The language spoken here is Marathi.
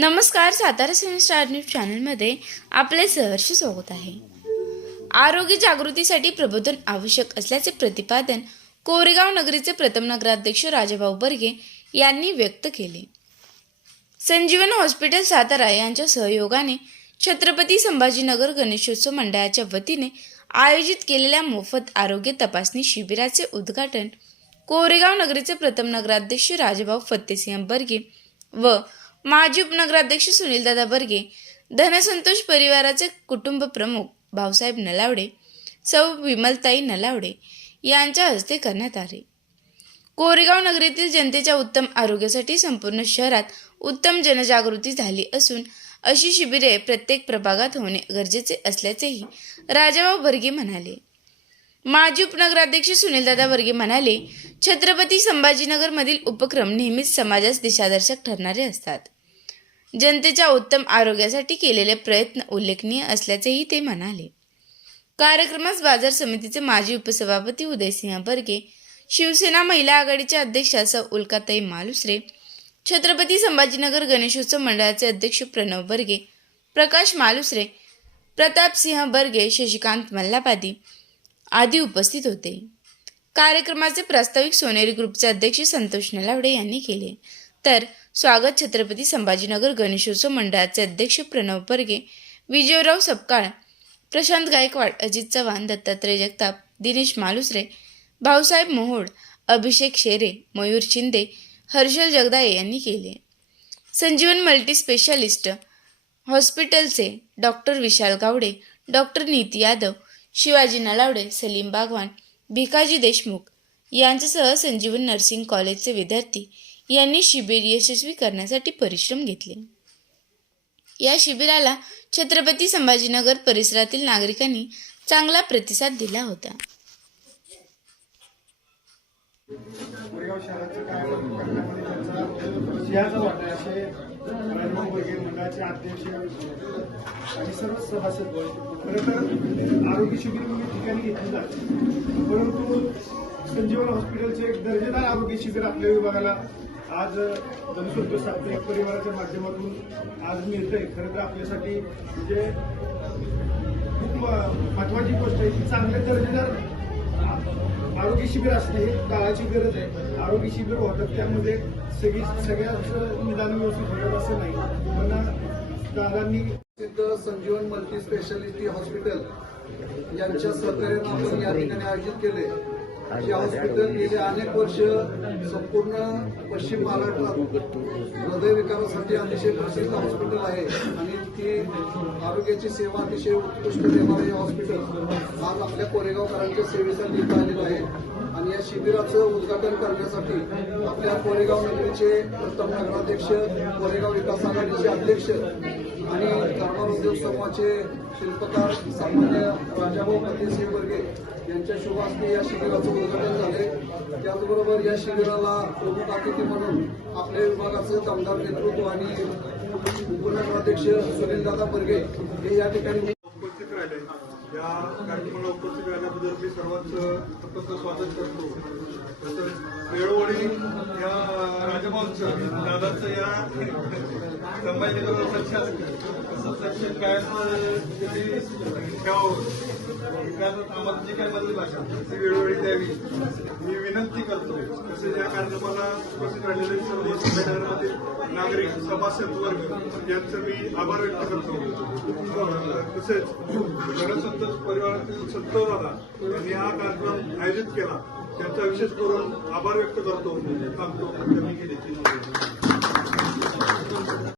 नमस्कार सातारा सिने स्टार न्यूज चॅनलमध्ये आपले सहर्ष स्वागत आहे. आरोग्य जागृतीसाठी प्रबोधन आवश्यक असल्याचे प्रतिपादन कोरेगाव नगरीचे प्रथम नगराध्यक्ष राजाभाऊ बर्गे यांनी व्यक्त केले. संजीवन हॉस्पिटल सातारा यांच्या सहयोगाने छत्रपती संभाजीनगर गणेशोत्सव मंडळाच्या वतीने आयोजित केलेल्या मोफत आरोग्य तपासणी शिबिराचे उद्घाटन कोरेगाव नगरीचे प्रथम नगराध्यक्ष राजाभाऊ फत्तेसिंह बर्गे व माजी उपनगराध्यक्ष सुनीलदादा बर्गे धनसंतोष परिवाराचे कुटुंब प्रमुख भाऊसाहेब नलावडे सौ विमलताई नलावडे यांच्या हस्ते करण्यात आले. कोरेगाव नगरीतील जनतेच्या उत्तम आरोग्यासाठी संपूर्ण शहरात उत्तम जनजागृती झाली असून अशी शिबिरे प्रत्येक प्रभागात होणे गरजेचे असल्याचेही राजाभाऊ बर्गे म्हणाले. माजी उपनगराध्यक्ष सुनीलदादा वर्गे म्हणाले छत्रपती संभाजीनगरमधील उपक्रम नेहमीच समाजास दिशादर्शक ठरणारे असतात. जनतेच्या उत्तम आरोग्यासाठी केलेले प्रयत्न उल्लेखनीय असल्याचेही ते म्हणाले. कार्यक्रमास बाजार समितीचे माजी उपसभापती उदयसिंह बर्गे शिवसेना महिला आघाडीच्या अध्यक्षा सौ उल्काताई मालुसरे छत्रपती संभाजीनगर गणेशोत्सव मंडळाचे अध्यक्ष प्रणव बर्गे प्रकाश मालुसरे प्रतापसिंह बर्गे शशिकांत मल्लापादी आदी उपस्थित होते. कार्यक्रमाचे प्रास्ताविक सोनेरी ग्रुपचे अध्यक्ष संतोष नलावडे यांनी केले. तर स्वागत छत्रपती संभाजीनगर गणेशोत्सव मंडळाचे अध्यक्ष प्रणव परगे विजयराव सपकाळ प्रशांत गायकवाड अजित चव्हाण दत्तात्रय जगताप दिनेश मालुसरे भाऊसाहेब मोहोड अभिषेक शेरे मयूर शिंदे हर्षल जगदाये यांनी केले. संजीवन मल्टी स्पेशालिस्ट हॉस्पिटलचे डॉक्टर विशाल गावडे डॉक्टर नीती यादव शिवाजी नलावडे सलीम बागवान भिकाजी देशमुख यांच्यासह संजीवन नर्सिंग कॉलेजचे विद्यार्थी यांनी शिबिर यशस्वी करण्यासाठी परिश्रम घेतले. या शिबिराला छत्रपती संभाजीनगर परिसरातील नागरिकांनी चांगला प्रतिसाद दिला होता. शहराचं काय मंडळाचे अध्यक्ष आणि सर्व सभासद. खरं तर आरोग्य शिबिर मी ठिकाणी घेतली जाते परंतु संजीवन हॉस्पिटलचे एक दर्जेदार आरोग्य शिबिर आपल्या विभागाला आज जनसंतोष साप्ताहिक परिवाराच्या माध्यमातून आज मिळतंय. खरं तर आपल्यासाठी म्हणजे खूप महत्वाची गोष्ट आहे की चांगल्या दर्जेदार आरोग्य शिबिर असणे हे काळाची गरज आहे. आरोग्य शिबिर होतात त्यामध्ये सगळी सगळ्याच निदान व्यवस्थित होतात असं नाही. पण दादांनी प्रसिद्ध संजीवन मल्टी स्पेशालिटी हॉस्पिटल यांच्या सहकार्यानं आपण या ठिकाणी आयोजित केले. हे हॉस्पिटल गेले अनेक वर्ष संपूर्ण पश्चिम महाराष्ट्रात हृदय विकारासाठी अतिशय प्रसिद्ध हॉस्पिटल आहे. आणि ती आरोग्याची सेवा अतिशय उत्कृष्ट देणारे हे हॉस्पिटल आज आपल्या कोरेगावकरांच्या सेवेसाठी आलेलं आहे. आणि या शिबिराचं उद्घाटन करण्यासाठी आपल्या कोरेगाव नगरीचे प्रथम नगराध्यक्ष कोरेगाव विकास आघाडीचे अध्यक्ष आणि कारभार उद्योग समूहाचे शिल्पकार सामान्य राजाभाऊ फतेसिंह वर्गे यांच्या शुभ या शिबिराचं उद्घाटन झाले त्याचबरोबर या शिबिराला प्रमुख अतिथी म्हणून आपल्या विभागाचं दमदार नेतृत्व आणि उपनगराध्यक्ष सुनीलदादा बर्गे हे या ठिकाणी या कार्यक्रमाला उपस्थित राहिल्याबद्दल मी सर्वांचं अत्यंत स्वागत करतो. तसंच वेळोवेळी या राजभाऊंचं दादाचं या संभाजीनगर लक्षात लक्ष कायम त्यांनी ठेवावं विकासात आम्हाला जी काय मदत भाषा ती वेळोवेळी द्यावी. मी विनंती करतो तसेच या कार्यक्रमाला उपस्थित राहिलेले सर्व संघटनांमधील नागरिक सभासद वर्ग यांचं मी आभार व्यक्त करतो. तसेच जनसंतोष परिवारातील संतोषदादा यांनी हा कार्यक्रम आयोजित केला. त्यांचा विशेष करून आभार व्यक्त करतो. थांबतो.